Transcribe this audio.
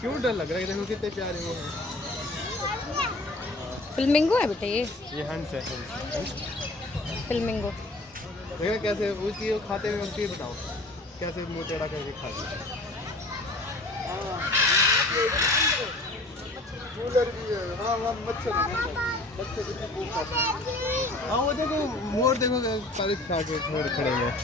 क्यों डर लग रहा है? देखो कितने प्यारे वो हैं। फ्लेमिंगो है बेटा ये। ये हंस है, हंस। फ्लेमिंगो। देखा कैसे उसकी वो खाते में उनकी बताओ कैसे मुंह टेढ़ा करके खाते हैं। कूलर भी है। हाँ हाँ, मच्छर है, मच्छर कितने खूब खाते हैं। हाँ वो देखो मोर, देखो पानी खा के मोर खड़े हुए हैं।